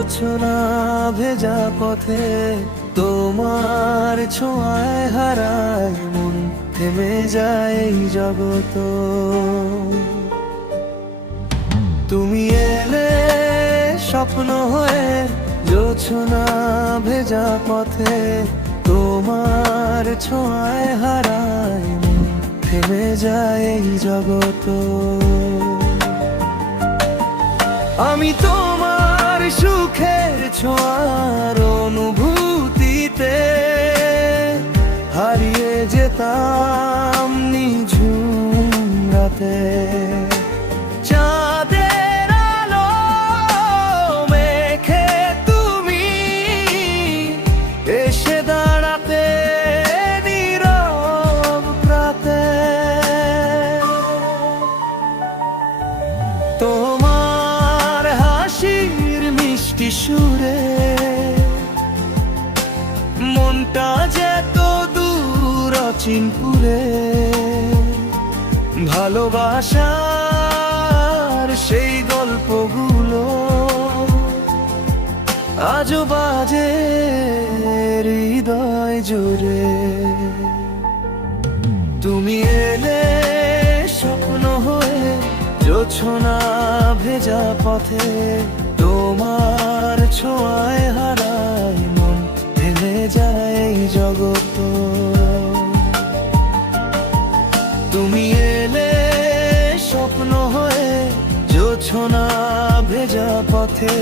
জোছনা ভেজা পথে তোমার ছোঁয়ায় হারায় মন, থেমে যায় এই জগত। তুমি এলে স্বপ্ন হয়ে জোছনা ভেজা পথে তোমার ছোঁয়ায় হারায় মন, থেমে যায় এই জগত। আমি তোমার সুখের ছোঁয়ার অনুভূতিতে হারিয়ে যেতাম নিঝুম রাতে। চাঁদের আলো মেখে তুমি এসে দাঁড়াতে নীরব প্রাতে। তোমার হাসির মিষ্টি সুরে মনটা যেত দূর অচিনপুরে। ভালোবাসার সেই গল্পগুলো আজও বাজে হৃদয় জুড়ে। তুমি এলে স্বপ্ন হয়ে জোছনা ভেজা পথে তোমার ছোঁয়ায় হারায় মন, থেমে যায় এই জগত। তুমি এলে স্বপ্ন হয়ে জোছনা ভেজা পথে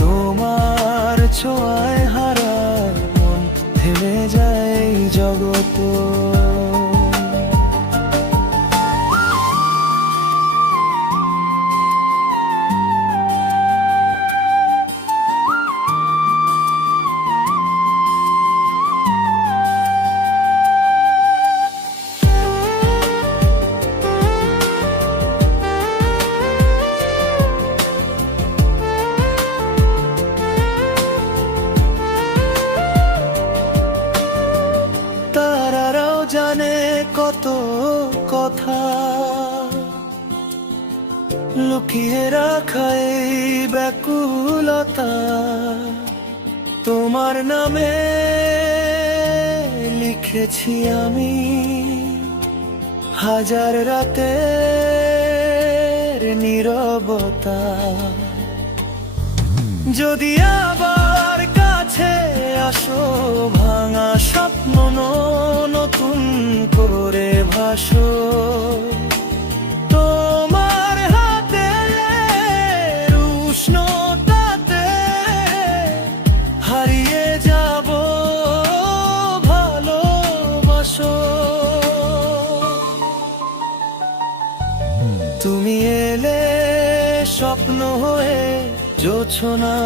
তোমার ছোঁয়ায় হারায় মন, থেমে যায় এই জগত। তারারাও জানে কত কথা লুকিয়ে রাখা এই ব্যাকুলতা। তোমার নামে লিখেছি আমি হাজার রাতের নীরবতা। যদি আবার কাছে আসো ভাঙা স্বপ্ন নতুন করে ভাসো। তোমার হাতের উষ্ণতাতে হারিয়ে যাব ভালোবাসো। তুমি এলে স্বপ্ন হয়ে জোছনা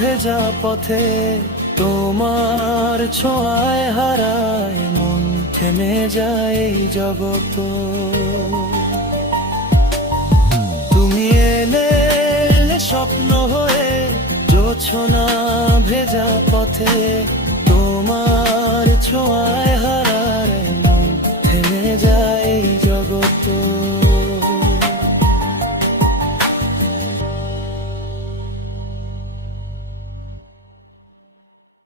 ভেজা পথে তোমার ছোঁয়ায় হারায় মন, থেমে যায় এই জগত। তুমি এলে স্বপ্ন হয়ে জোছনা ভেজা পথে